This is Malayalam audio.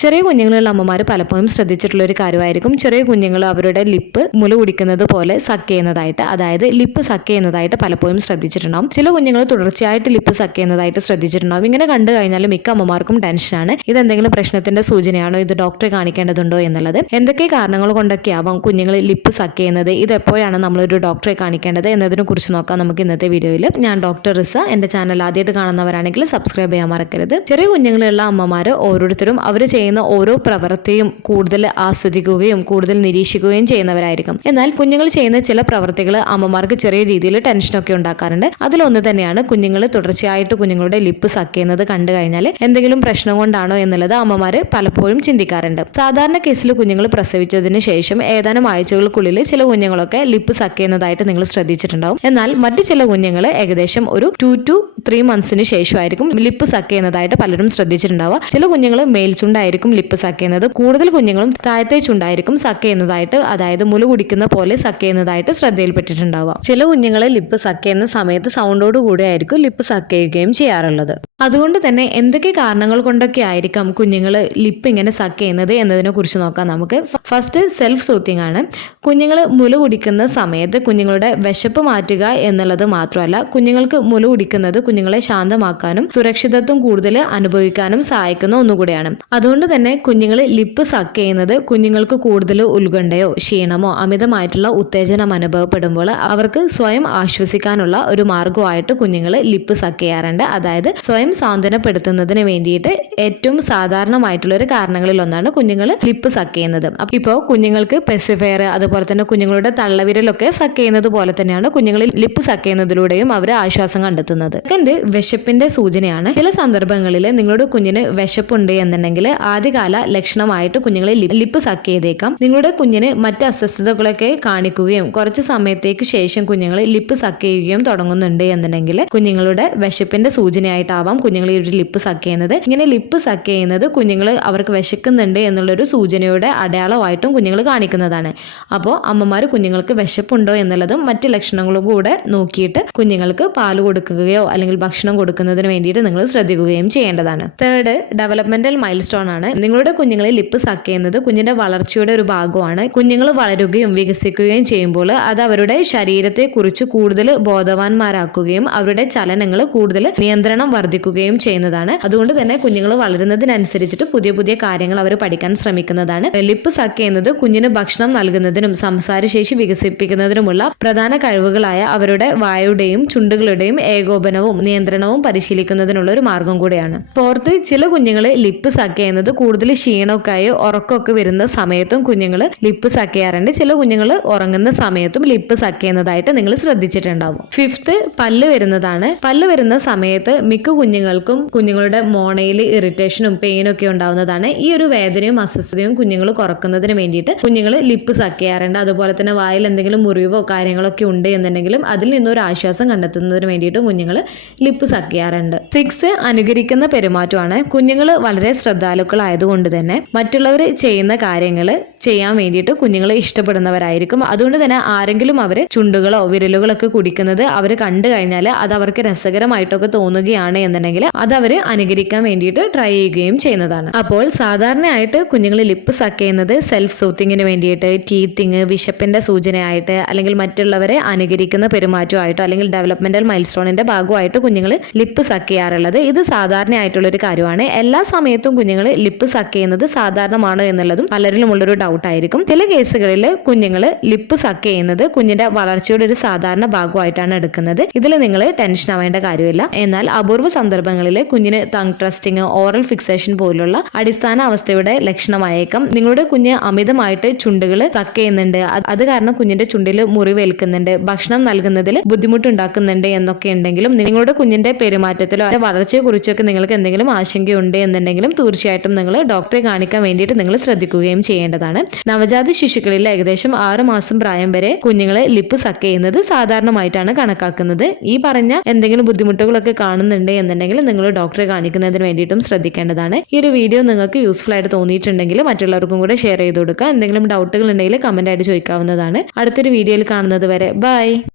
ചെറിയ കുഞ്ഞുങ്ങളുള്ള അമ്മമാർ പലപ്പോഴും ശ്രദ്ധിച്ചിട്ടുള്ള ഒരു കാര്യമായിരിക്കും ചെറിയ കുഞ്ഞുങ്ങൾ അവരുടെ ലിപ്പ് മുല കുടിക്കുന്നത് പോലെ സക്ക് ചെയ്യുന്നതായിട്ട്, അതായത് ലിപ്പ് സക്ക് ചെയ്യുന്നതായിട്ട് പലപ്പോഴും ശ്രദ്ധിച്ചിട്ടുണ്ടാവും. ചില കുഞ്ഞുങ്ങൾ തുടർച്ചയായിട്ട് ലിപ്പ് സക്ക് ചെയ്യുന്നതായിട്ട് ശ്രദ്ധിച്ചിട്ടുണ്ടാവും. ഇങ്ങനെ കണ്ടു കഴിഞ്ഞാൽ മിക്ക അമ്മമാർക്കും ടെൻഷനാണ്. ഇതെന്തെങ്കിലും പ്രശ്നത്തിന്റെ സൂചനയാണോ, ഇത് ഡോക്ടറെ കാണിക്കേണ്ടതുണ്ടോ എന്നുള്ളത്. എന്തൊക്കെ കാരണങ്ങൾ കൊണ്ടൊക്കെ ആവാം കുഞ്ഞുങ്ങൾ ലിപ്പ് സക്ക് ചെയ്യുന്നത്, ഇത് എപ്പോഴാണ് നമ്മളൊരു ഡോക്ടറെ കാണിക്കേണ്ടത് എന്നതിനെ കുറിച്ച് നോക്കാം നമുക്ക് ഇന്നത്തെ വീഡിയോയിൽ. ഞാൻ ഡോക്ടർ റിസ. എന്റെ ചാനൽ ആദ്യമായിട്ട് കാണുന്നവരാണെങ്കിൽ സബ്സ്ക്രൈബ് ചെയ്യാൻ മറക്കരുത്. ചെറിയ കുഞ്ഞുങ്ങളുള്ള അമ്മമാർ ഓരോരുത്തരും അവർ ചെയ്യുന്ന ഓരോ പ്രവൃത്തിയും കൂടുതൽ ആസ്വദിക്കുകയും കൂടുതൽ നിരീക്ഷിക്കുകയും ചെയ്യുന്നവരായിരിക്കും. എന്നാൽ കുഞ്ഞുങ്ങൾ ചെയ്യുന്ന ചില പ്രവൃത്തികൾ അമ്മമാർക്ക് ചെറിയ രീതിയിൽ ടെൻഷനൊക്കെ ഉണ്ടാക്കാറുണ്ട്. അതിലൊന്ന് തന്നെയാണ് കുഞ്ഞുങ്ങൾ തുടർച്ചയായിട്ട് കുഞ്ഞുങ്ങളുടെ ലിപ്പ് സക്ക് ചെയ്യുന്നത് കണ്ടു കഴിഞ്ഞാൽ എന്തെങ്കിലും പ്രശ്നം കൊണ്ടാണോ എന്നുള്ളത് അമ്മമാര് പലപ്പോഴും ചിന്തിക്കാറുണ്ട്. സാധാരണ കേസിൽ കുഞ്ഞുങ്ങൾ പ്രസവിച്ചതിന് ശേഷം ഏതാനും ആഴ്ചകൾക്കുള്ളിൽ ചില കുഞ്ഞുങ്ങളൊക്കെ ലിപ്പ് സക്ക് ചെയ്യുന്നതായിട്ട് നിങ്ങൾ ശ്രദ്ധിച്ചിട്ടുണ്ടാവും. എന്നാൽ മറ്റു ചില കുഞ്ഞുങ്ങൾ ഏകദേശം ഒരു 2 to 3 months ശേഷമായിരിക്കും ലിപ്പ് സക്ക് ചെയ്യുന്നതായിട്ട് പലരും ശ്രദ്ധിച്ചിട്ടുണ്ടാവുക. ചില കുഞ്ഞുങ്ങൾ മേൽചുണ്ടായിരിക്കും ലിപ്പ് സക്ക് ചെയ്യുന്നത്, കൂടുതൽ കുഞ്ഞുങ്ങളും താഴത്തെ ചുണ്ടായിരിക്കും സക്ക് ചെയ്യുന്നതായിട്ട്, അതായത് മുല കുടിക്കുന്ന പോലെ സക്ക് ചെയ്യുന്നതായിട്ട് ശ്രദ്ധയിൽപ്പെട്ടിട്ടുണ്ടാവുക. ചില കുഞ്ഞുങ്ങൾ ലിപ്പ് സക്ക് ചെയ്യുന്ന സമയത്ത് സൗണ്ടോട് കൂടെ ആയിരിക്കും ലിപ്പ് സക്ക് ചെയ്യുകയും ചെയ്യാറുള്ളത്. അതുകൊണ്ട് തന്നെ എന്തൊക്കെ കാരണങ്ങൾ കൊണ്ടൊക്കെ ആയിരിക്കാം കുഞ്ഞുങ്ങൾ ലിപ്പ് ഇങ്ങനെ സക്ക് ചെയ്യുന്നത് എന്നതിനെ കുറിച്ച് നോക്കാം നമുക്ക്. ഫസ്റ്റ് സെൽഫ് സൂത്തിങ് ആണ്. കുഞ്ഞുങ്ങൾ മുല കുടിക്കുന്ന സമയത്ത് കുഞ്ഞുങ്ങളുടെ വിശപ്പ് മാറ്റുക എന്നുള്ളത് മാത്രമല്ല, കുഞ്ഞുങ്ങൾക്ക് മുല കുടിക്കുന്നത് കുഞ്ഞുങ്ങളെ ശാന്തമാക്കാനും സുരക്ഷിതത്വം കൂടുതൽ അനുഭവിക്കാനും സഹായിക്കുന്ന ഒന്നുകൂടെയാണ്. അതുകൊണ്ട് തന്നെ കുഞ്ഞുങ്ങൾ ലിപ്പ് സക്ക് ചെയ്യുന്നത് കുഞ്ഞുങ്ങൾക്ക് കൂടുതൽ ഉത്കണ്ഠയോ ക്ഷീണമോ അമിതമായിട്ടുള്ള ഉത്തേജനം അനുഭവപ്പെടുമ്പോൾ അവർക്ക് സ്വയം ആശ്വസിക്കാനുള്ള ഒരു മാർഗമായിട്ട് കുഞ്ഞുങ്ങൾ ലിപ്പ് സക്ക് ചെയ്യാറുണ്ട്. അതായത് സ്വയം സാന്ത്വനപ്പെടുത്തുന്നതിന് വേണ്ടിയിട്ട് ഏറ്റവും സാധാരണമായിട്ടുള്ള ഒരു കാരണങ്ങളിൽ ഒന്നാണ് കുഞ്ഞുങ്ങൾ ലിപ്പ് സക്ക് ചെയ്യുന്നത്. ഇപ്പോൾ കുഞ്ഞുങ്ങൾക്ക് പെസിഫയർ, അതുപോലെ തന്നെ കുഞ്ഞുങ്ങളുടെ തള്ളവിരലൊക്കെ സക്ക് ചെയ്യുന്നത് പോലെ തന്നെയാണ് കുഞ്ഞുങ്ങൾ ലിപ്പ് സക്ക് ചെയ്യുന്നതിലൂടെയും അവർ ആശ്വാസം കണ്ടെത്തുന്നത്. സെക്കൻഡ്, വിശപ്പിന്റെ സൂചനയാണ്. ചില സന്ദർഭങ്ങളിൽ നിങ്ങളുടെ കുഞ്ഞിന് വിശപ്പുണ്ട് എന്നുണ്ടെങ്കിൽ ആദ്യകാല ലക്ഷണമായിട്ട് കുഞ്ഞുങ്ങളെ ലിപ്പ് സക്ക് ചെയ്തേക്കാം. നിങ്ങളുടെ കുഞ്ഞിന് മറ്റ് അസ്വസ്ഥതകളൊക്കെ കാണിക്കുകയും കുറച്ച് സമയത്തേക്ക് ശേഷം കുഞ്ഞുങ്ങൾ ലിപ്പ് സക്ക് ചെയ്യുകയും തുടങ്ങുന്നുണ്ട് എന്നുണ്ടെങ്കിൽ കുഞ്ഞുങ്ങളുടെ വിശപ്പിന്റെ സൂചനയായിട്ടാവാം കുഞ്ഞുങ്ങൾ ഈ ഒരു ലിപ്പ് സക്ക് ചെയ്യുന്നത്. ഇങ്ങനെ ലിപ്പ് സക്ക് ചെയ്യുന്നത് കുഞ്ഞുങ്ങൾ അവർക്ക് വിശക്കുന്നുണ്ട് എന്നുള്ളൊരു സൂചനയുടെ അടയാളമായിട്ടും കുഞ്ഞുങ്ങൾ കാണിക്കുന്നതാണ്. അപ്പോൾ അമ്മമാർ കുഞ്ഞുങ്ങൾക്ക് വിശപ്പുണ്ടോ എന്നുള്ളതും മറ്റ് ലക്ഷണങ്ങളും കൂടെ നോക്കിയിട്ട് കുഞ്ഞുങ്ങൾക്ക് പാല് കൊടുക്കുകയോ അല്ലെങ്കിൽ ഭക്ഷണം കൊടുക്കുന്നതിന് വേണ്ടിയിട്ട് നിങ്ങൾ ശ്രദ്ധിക്കുകയും ചെയ്യേണ്ടതാണ്. തേർഡ്, ഡെവലപ്മെന്റൽ മൈൽ സ്റ്റോൺ ആണ്. നിങ്ങളുടെ കുഞ്ഞുങ്ങളെ ലിപ്പ് സക്ക് ചെയ്യുന്നത് കുഞ്ഞിന്റെ വളർച്ചയുടെ ഒരു ഭാഗമാണ്. കുഞ്ഞുങ്ങൾ വളരുകയും വികസിക്കുകയും ചെയ്യുമ്പോൾ അത് അവരുടെ ശരീരത്തെ കുറിച്ച് കൂടുതൽ ബോധവാന്മാരാക്കുകയും അവരുടെ ചലനങ്ങൾ കൂടുതൽ നിയന്ത്രണം വർദ്ധിക്കുകയും ചെയ്യുന്നതാണ്. അതുകൊണ്ട് തന്നെ കുഞ്ഞുങ്ങൾ വളരുന്നതിനനുസരിച്ചിട്ട് പുതിയ പുതിയ കാര്യങ്ങൾ അവർ പഠിക്കാൻ ശ്രമിക്കുന്നതാണ്. ലിപ്പ് സക്ക് ചെയ്യുന്നത് കുഞ്ഞിന് ഭക്ഷണം നൽകുന്നതിനും സംസാരശേഷി വികസിപ്പിക്കുന്നതിനുമുള്ള പ്രധാന കഴിവുകളായ അവരുടെ വായുടെയും ചുണ്ടുകളുടെയും ഏകോപനവും നിയന്ത്രണവും പരിശീലിക്കുന്നതിനുള്ള ഒരു മാർഗം കൂടെയാണ്. ഫോർത്ത്, ചില കുഞ്ഞുങ്ങൾ ലിപ്പ് സക്ക് ചെയ്യുന്നത് കൂടുതൽ ക്ഷീണമൊക്കെ ആയി ഉറക്കമൊക്കെ വരുന്ന സമയത്തും കുഞ്ഞുങ്ങൾ ലിപ്പ് സക്ക് ചെയ്യാറുണ്ട്. ചില കുഞ്ഞുങ്ങൾ ഉറങ്ങുന്ന സമയത്തും ലിപ്പ് സക്ക് ചെയ്യുന്നതായിട്ട് നിങ്ങൾ ശ്രദ്ധിച്ചിട്ടുണ്ടാവും. ഫിഫ്ത്ത്, പല്ല് വരുന്നതാണ്. പല്ല് വരുന്ന സമയത്ത് മിക്ക കുഞ്ഞുങ്ങൾക്കും കുഞ്ഞുങ്ങളുടെ മോണയിൽ ഇറിറ്റേഷനും പെയിനും ഒക്കെ ഉണ്ടാവുന്നതാണ്. ഈ ഒരു വേദനയും അസ്വസ്ഥതയും കുഞ്ഞുങ്ങൾ കുറക്കുന്നതിന് വേണ്ടിയിട്ട് കുഞ്ഞുങ്ങൾ ലിപ്പ് സക്ക് ചെയ്യാറുണ്ട്. അതുപോലെ തന്നെ വായിൽ എന്തെങ്കിലും മുറിവോ കാര്യങ്ങളൊക്കെ ഉണ്ട് എന്നുണ്ടെങ്കിലും അതിൽ നിന്നൊരു ആശ്വാസം കണ്ടെത്തുന്നതിന് വേണ്ടിയിട്ട് കുഞ്ഞുങ്ങൾ ലിപ്പ് സക്ക് ചെയ്യാറുണ്ട്. സിക്സ്, അനുകരിക്കുന്ന പെരുമാറ്റമാണ്. കുഞ്ഞുങ്ങൾ വളരെ ശ്രദ്ധാലുക്കളായതുകൊണ്ട് തന്നെ മറ്റുള്ളവർ ചെയ്യുന്ന കാര്യങ്ങൾ ചെയ്യാൻ വേണ്ടിയിട്ട് കുഞ്ഞുങ്ങൾ ഇഷ്ടപ്പെടുന്നവരായിരിക്കും. അതുകൊണ്ട് തന്നെ ആരെങ്കിലും അവർ ചുണ്ടുകളോ വിരലുകളൊക്കെ കുടിക്കുന്നത് അവർ കണ്ടു കഴിഞ്ഞാൽ അത് അവർക്ക് രസകരമായിട്ടൊക്കെ തോന്നുകയാണ് എന്നുണ്ടെങ്കിൽ അത് അവർ അനുകരിക്കാൻ വേണ്ടിയിട്ട് ട്രൈ ചെയ്യുകയും ചെയ്യുന്നതാണ്. അപ്പോൾ സാധാരണയായിട്ട് കുഞ്ഞുങ്ങൾ ലിപ്പ് സക്ക് ചെയ്യുന്നത് സെൽഫ് സൂത്തിങ്ങിന് വേണ്ടിയിട്ട്, ടീത്തിങ്, വിശപ്പിന്റെ സൂചനയായിട്ട്, അല്ലെങ്കിൽ മറ്റുള്ളവരെ അനുകരിക്കുന്ന പെരുമാറ്റമായിട്ടോ അല്ലെങ്കിൽ ഡെവലപ്മെന്റൽ മൈൽ സ്റ്റോണിന്റെ ഭാഗമായിട്ട് കുഞ്ഞുങ്ങൾ ലിപ്പ് സക്ക് ചെയ്യാറുള്ളത്. ഇത് സാധാരണയായിട്ടുള്ള ഒരു കാര്യമാണ്. എല്ലാ സമയത്തും കുഞ്ഞുങ്ങൾ ലിപ്പ് സക്ക് ചെയ്യുന്നത് സാധാരണമാണോ എന്നുള്ളതും പലരിലും ഉള്ളൊരു ഡൗട്ട് ആയിരിക്കും. ചില കേസുകളിൽ കുഞ്ഞുങ്ങൾ ലിപ്പ് സക്ക് ചെയ്യുന്നത് കുഞ്ഞിന്റെ വളർച്ചയുടെ ഒരു സാധാരണ ഭാഗമായിട്ടാണ് എടുക്കുന്നത്. ഇതിൽ നിങ്ങൾ ടെൻഷൻ ആവേണ്ട കാര്യമില്ല. എന്നാൽ അപൂർവ സന്ദർഭങ്ങളിൽ കുഞ്ഞിന് ടങ് ട്രസ്റ്റിംഗ്, ഓറൽ ഫിക്സേഷൻ പോലുള്ള അടിസ്ഥാന അവസ്ഥയുടെ ലക്ഷണമായേക്കാം. നിങ്ങളുടെ കുഞ്ഞ് അമിതമായിട്ട് ചുണ്ടുകൾ സക്ക് ചെയ്യുന്നുണ്ട്, അത് കാരണം കുഞ്ഞിന്റെ ചുണ്ടിൽ മുറിവേൽക്കുന്നുണ്ട്, ഭക്ഷണം നൽകുന്നതിൽ ബുദ്ധിമുട്ടുണ്ടാക്കുന്നുണ്ട് എന്നൊക്കെ ഉണ്ടെങ്കിലും നിങ്ങളുടെ കുഞ്ഞിന്റെ പെരുമാറ്റത്തിലോ വളർച്ചയെ കുറിച്ചൊക്കെ നിങ്ങൾക്ക് എന്തെങ്കിലും ആശങ്കയുണ്ട് എന്നുണ്ടെങ്കിലും തീർച്ചയായിട്ടും നിങ്ങൾ ഡോക്ടറെ കാണിക്കാൻ വേണ്ടിയിട്ട് നിങ്ങൾ ശ്രദ്ധിക്കുകയും ചെയ്യേണ്ടതാണ്. നവജാത ശിശുക്കളിൽ ഏകദേശം 6 മാസം പ്രായം വരെ കുഞ്ഞുങ്ങളെ ലിപ്പ് സക്ക് ചെയ്യുന്നത് സാധാരണമായിട്ടാണ് കണക്കാക്കുന്നത്. ഈ പറഞ്ഞ എന്തെങ്കിലും ബുദ്ധിമുട്ടുകളൊക്കെ കാണുന്നുണ്ട് എന്നുണ്ടെങ്കിൽ നിങ്ങൾ ഡോക്ടറെ കാണിക്കുന്നതിന് വേണ്ടിയിട്ടും ശ്രദ്ധിക്കേണ്ടതാണ്. ഈ ഒരു വീഡിയോ നിങ്ങൾക്ക് യൂസ്ഫുൾ ആയിട്ട് തോന്നിയിട്ടുണ്ടെങ്കിൽ മറ്റുള്ളവർക്കും കൂടെ ഷെയർ ചെയ്ത് കൊടുക്കുക. എന്തെങ്കിലും ഡൗട്ടുകൾ ഉണ്ടെങ്കിൽ കമന്റ് ആയിട്ട് ചോദിക്കാവുന്നതാണ്. അടുത്തൊരു വീഡിയോയിൽ കാണുന്നത് വരെ ബൈ.